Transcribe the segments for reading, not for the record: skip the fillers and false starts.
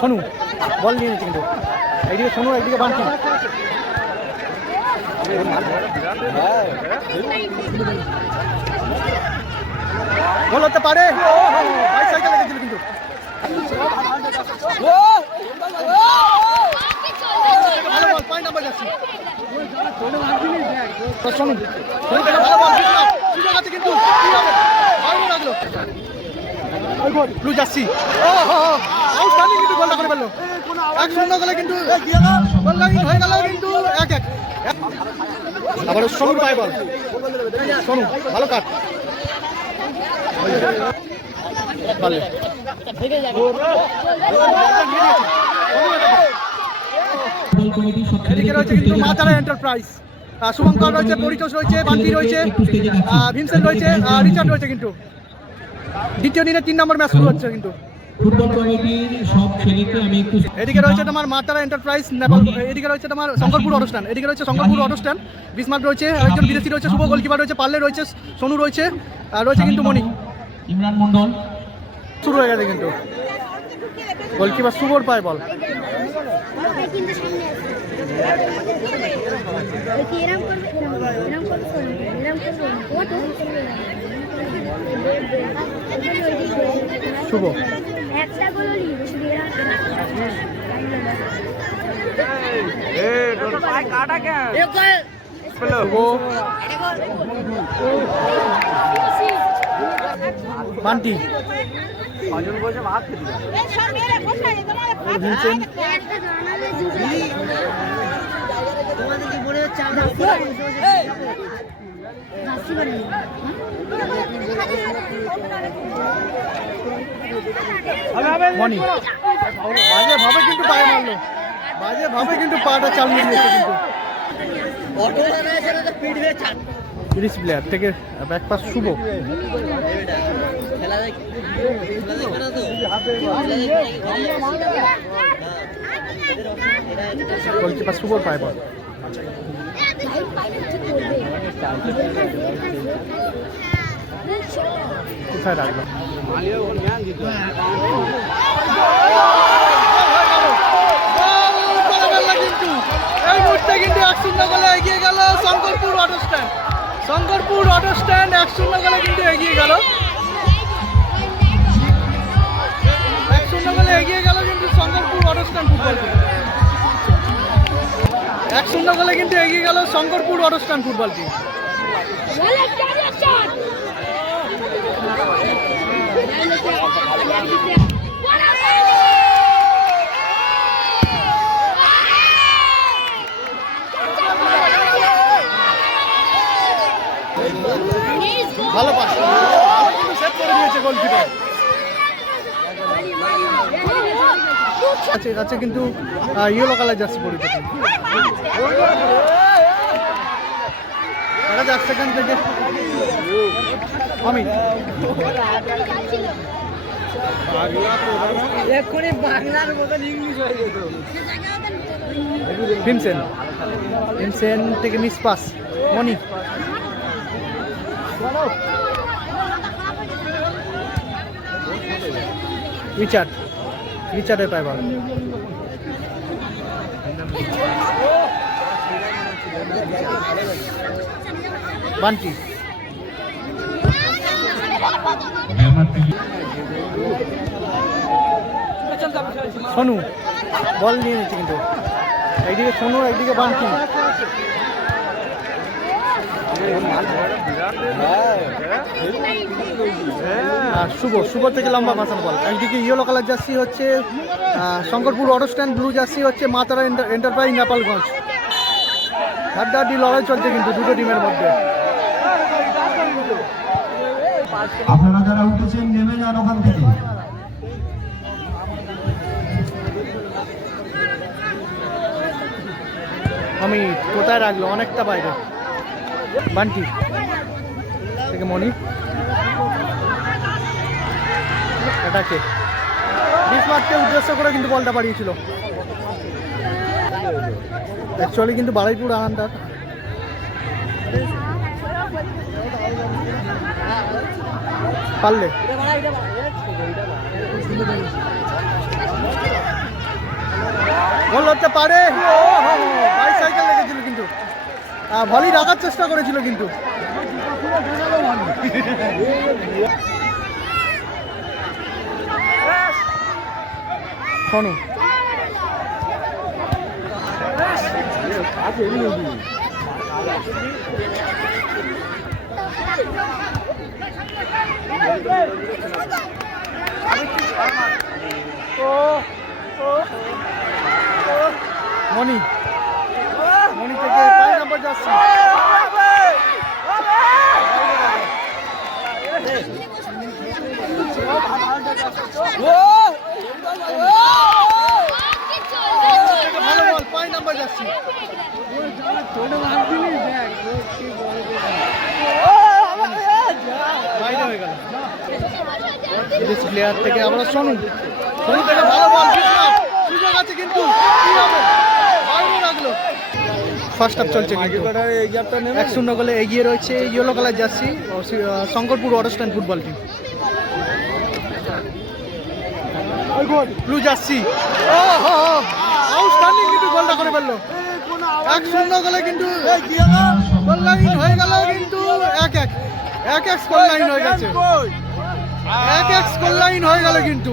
সোনু বল নিয়ে নিচ্ছে কিন্তু এইদিকে সোনু একদিকে বানকি বল হতে পারে বাইসাইকেল লেগেছিল কিন্তু ভালো বল পয়েন্ট নাম্বার যাচ্ছে সোনু ভালো বল সুযোগ আছে কিন্তু ভালো লাগলো ব্লু জার্সি আউটস্ট্যান্ডিং কিন্তু গোলটা করে ফেললো 1-0 গোলে কিন্তু গোল লাইন হয়ে গেল কিন্তু 1-1 আবার সোনুর পায় বল সোনু ভালো কাট এদিকে রয়েছে কিন্তু মাতারা এন্টারপ্রাইজ শুভঙ্কর রয়েছে পরিতোষ রয়েছে বান্টি রয়েছে ভিনসেন্ট রয়েছে রিচার্ড রয়েছে কিন্তু দ্বিতীয় দিনে 3 নম্বর ম্যাচ শুরু হচ্ছে কিন্তু ফুটবল কমিটির সব ছেলেকে আমি একটু এদিকে রয়েছে তোমার মাতারা এন্টারপ্রাইজ নেপাল এদিকে রয়েছে তোমার শঙ্করপুর অনুষ্ঠান এদিকে রয়েছে শঙ্করপুর অনুষ্ঠান বিসমার্ক রয়েছে আরেকজন বিদেশি রয়েছে শুভ গোলকিপার রয়েছে পাল্লে রয়েছে সোনু রয়েছে আর রয়েছে কিন্তু মণি ইমরান মন্ডল শুরু হয়ে গেছে কিন্তু গোলকিপার শুভর পায় বল শুভ বান্টি মনি বাজে ভাবে কিন্তু পায়ে মারলো বাজে ভাবে কিন্তু পাটা চালিয়ে দিয়েছে কিন্তু রিস প্লেয়ার থেকে ব্যাক পাস শুভ গোলকিপার শুভর পায় বল কোথায় রাখবে কিন্তু এই মুহূর্তে কিন্তু 1-0 গোলে এগিয়ে গেল শঙ্করপুর অটো স্ট্যান্ড 1-0 গোলে কিন্তু এগিয়ে গেল 1-0 গোলে এগিয়ে গেল কিন্তু শঙ্করপুর অটো স্ট্যান্ড ফুটবল 1-0 গোলে কিন্তু এগিয়ে গেল Shankarpur auto stand football team ভালো পাস সেট করে দিয়েছে গোলকিপার আছে কিন্তু ইয়েলো কালার জার্সি পরিতে সেকেন্ড থেকে আমি এক্ষুনি বাংলার মতন ইংলিশ হয়ে যেত ভিনসেন্ট থেকে মিস পাস মনি রিচার্ডের পায় বল বান্টি সোনু বল নিয়ে নিচ্ছে কিন্তু একদিকে সোনু একদিকে বান্টি শুভ থেকে লম্বা ভাসানো বল একদিকে ইয়েলো কালার জার্সি হচ্ছে Shankarpur auto stand blue jersey হচ্ছে মাতারা এন্টারপ্রাইজ নেপালগঞ্জ হাড্ডাহাড্ডি লড়াই চলছে কিন্তু দুটো টিমের মধ্যে আপনারা যারা উঠেছেন নেমে যান ওখান থেকে আমি কোথায় রাখলো অনেকটা বাইরে বান্টি থেকে মনি এটাকে বিসমার্ককে উদ্দেশ্য করে কিন্তু বলটা বাড়িয়েছিল অ্যাকচুয়ালি কিন্তু বারুইপুর আন্ডার পারলে গোল হতে পারে। বাইসাইকেল লেগেছিল কিন্তু ভলি রাখার চেষ্টা করেছিল কিন্তু শোনো মনি মনি থেকে 5 নম্বর যাচ্ছে ভালো বল 5 নম্বর যাচ্ছে বাইরে হয়ে গেল প্লেয়ার থেকে আমরা সোনু সোনু থেকে ভালো বল সুযোগ আছে কিন্তু কি হবে বাইরে রাখলো ফার্স্ট হাফ চলছে কিন্তু 1-0 গোলে এগিয়ে রয়েছে yellow colour jersey Shankarpur auto stand football team blue jersey outstanding কিন্তু গোলটা করে ফেললো 1-0 গোলে কিন্তু গোল লাইন হয়ে গেল কিন্তু 1-1 স্কোর লাইন হয়ে গেছে 1-1 স্কোর লাইন হয়ে গেল কিন্তু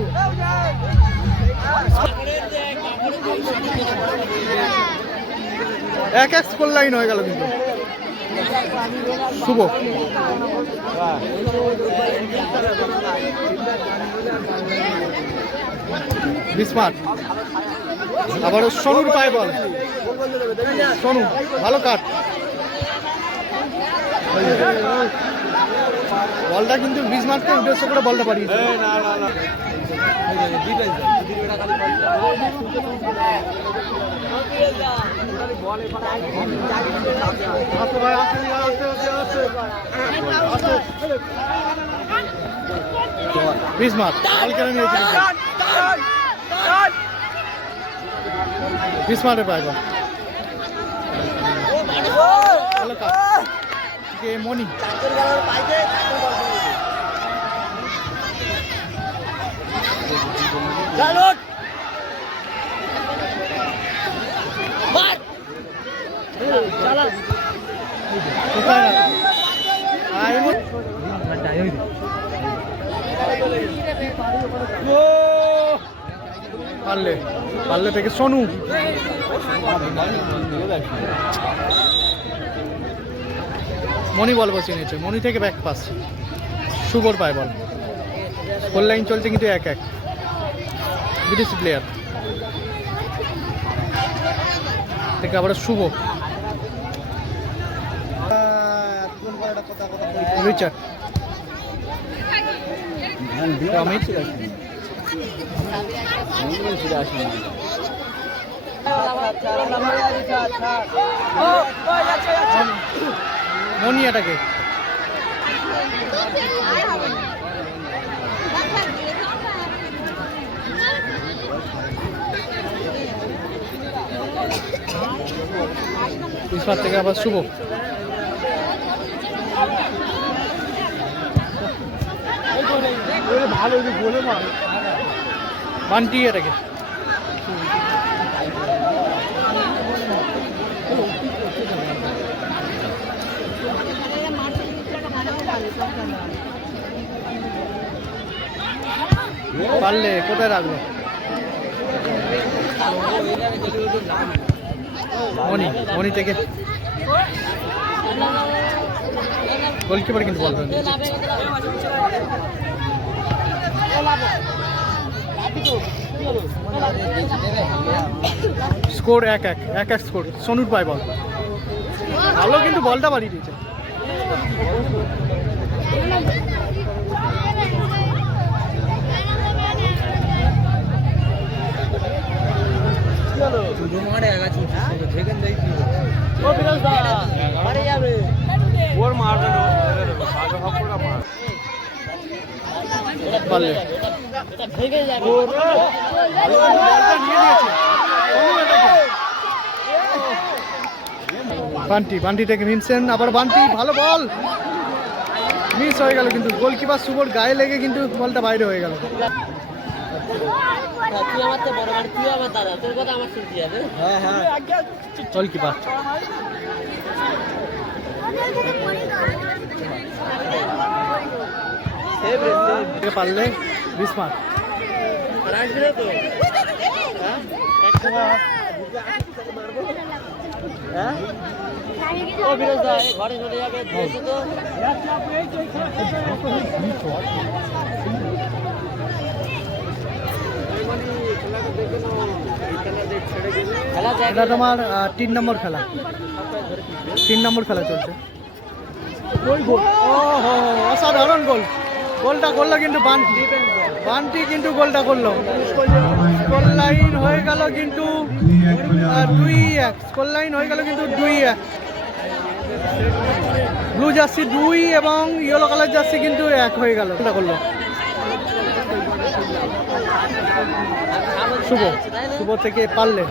এক স্কোর লাইন হয়ে গেল কিন্তু শুভ বিস্মার্ট আবারও সোনুর পায়ে বল সোনু ভালো কাট বলটা কিন্তু বিস্মার্টকে উদ্দেশ্য করে বলটা পাঠিয়েছে বিস্মার্ট বল কেড়ে নিয়েছিল বিস্মার্টের পায়ে বল ভালো কাট মনি পারলে পারলে থেকে সোনু মনি বল বসিয়ে নিয়েছে মনি থেকে ব্যাক পাস শুভর পায় বল গোল লাইন চলছে কিন্তু 1-1 বিদেশি প্লেয়ার থেকে আবার শুভ রিচার্ড অমিত মনিয়াটাকে ইসমার থেকে আবার শুভ বান্টি এটাকে পারলে কোথায় রাখলো মনি মনি থেকে গোলকিপার কিন্তু বল স্কোর 1-1 স্কোর সোনুর পায় বল ভালো কিন্তু বলটা বাড়িয়ে দিয়েছে বান্টি বান্টি থেকে ভিনসেন আবার বান্টি ভালো বল মিস হয়ে গেল কিন্তু গোলকিপার শুভর গায়ে লেগে কিন্তু বলটা বাইরে হয়ে গেল তুই আমার তো বড় মানে তুই আমার দাদা, তোর কথা আমার শুনতে যাবে। হ্যাঁ হ্যাঁ গোলকিপার পারলে বিস্মার্ট রাখবে তো হ্যাঁ ও বিরোধ ঘরে চলে যাবে দিয়েছে তো এটা তোমার 3 নম্বর খেলা 3 নম্বর খেলা চলছে ওই গোল ওহো অসাধারণ গোল গোলটা করলো কিন্তু বান্টি কিন্তু গোলটা করলো স্কোর লাইন হয়ে গেল কিন্তু 2-1 স্কোর লাইন হয়ে গেল কিন্তু 2-1 ব্লু জার্সি 2 এবং ইয়েলো কালার জার্সি কিন্তু 1 হয়ে গেল গোলটা করলো শুভ থেকে পারলে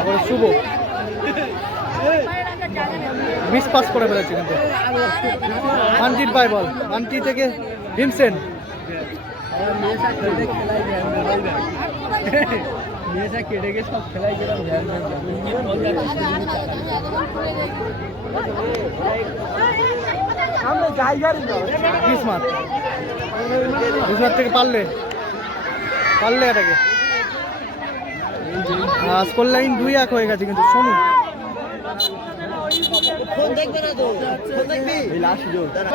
আবার শুভ মিস পাস করে ফেলেছে কিন্তু বান্টির পায় বল বান্টি থেকে ভিনসেন্ট বিসমার্ট থেকে পারলে এটাকে স্কোর লাইন 2-1 হয়ে গেছে কিন্তু সোনু ফোন দেখবে না তো ফোন দেখবি এই লাস্ট জোর দাঁড়া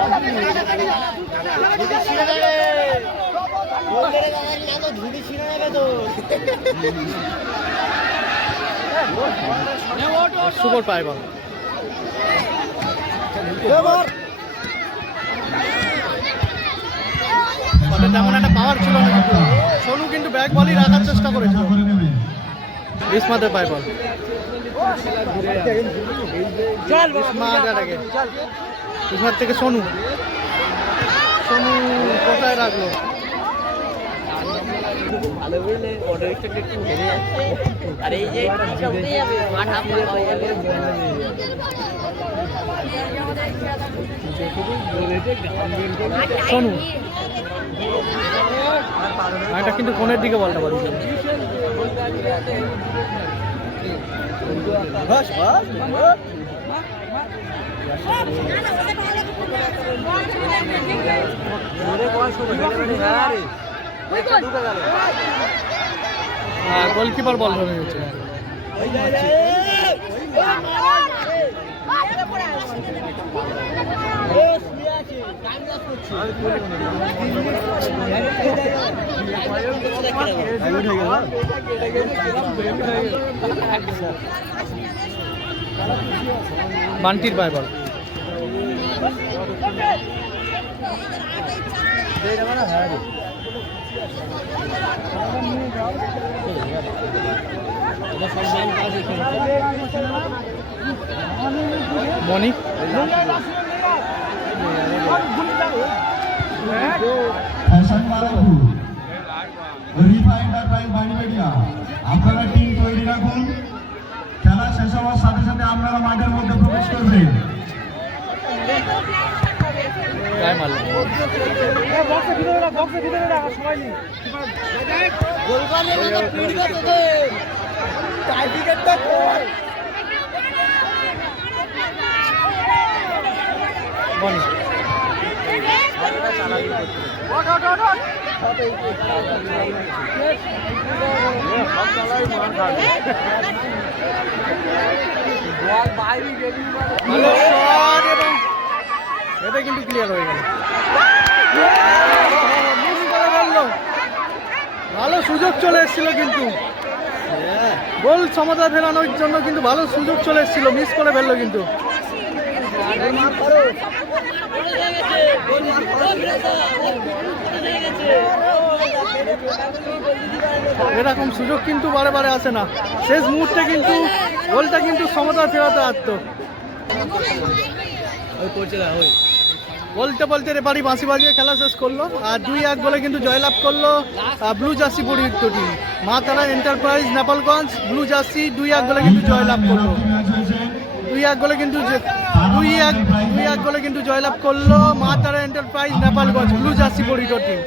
ঝুড়ি ছিঁড়ে নেবে তো সুপার পায় বল তেমন একটা পাওয়ার ছিল না কিন্তু সোনু কিন্তু ব্যাক বলই রাখার চেষ্টা করেছিল বিসমাতে পায় বল বিসমাত থেকে সোনু কোথায় রাখলো ভালো বুঝলে অটো রিক্সাটা একটু হেরে যাচ্ছে আর এই যে উঠে যাবে মাঠ হাফ হয়ে যাবে সোনু এটা কিন্তু কোণের দিকে বলটা পারি গোলকিপার বল ধরে গেছে বান্টির পায় বল মনি আপনারা টিম তৈরি রাখুন খেলা শেষ হওয়ার সাথে সাথে আপনারা মাঠের মধ্যে প্রবেশ করবেন এটা কিন্তু ক্লিয়ার হয়ে গেল ভালো সুযোগ চলে এসেছিল কিন্তু গোল সমতা ফেরানোর জন্য কিন্তু ভালো সুযোগ চলে এসেছিল মিস করে ফেললো কিন্তু এরকম সুযোগ কিন্তু বারে বারে আসে না শেষ মুহূর্তে কিন্তু গোলটা কিন্তু সমতা ফেরাতে আসতো বলতে বলতে রেফারি বাঁশি বাজিয়ে খেলা শেষ করলো আর 2-1 গোলে কিন্তু জয়লাভ করলো ব্লু জার্সি পরিহিত টিম মা তারা এন্টারপ্রাইজ নেপালগঞ্জ ব্লু জার্সি 2-1 গোলে কিন্তু জয়লাভ করলো 2-1 গোলে কিন্তু 2-1 গোলে কিন্তু জয়লাভ করলো মা তারা এন্টারপ্রাইজ নেপালগঞ্জ ব্লু জার্সি পরিহিত টিম।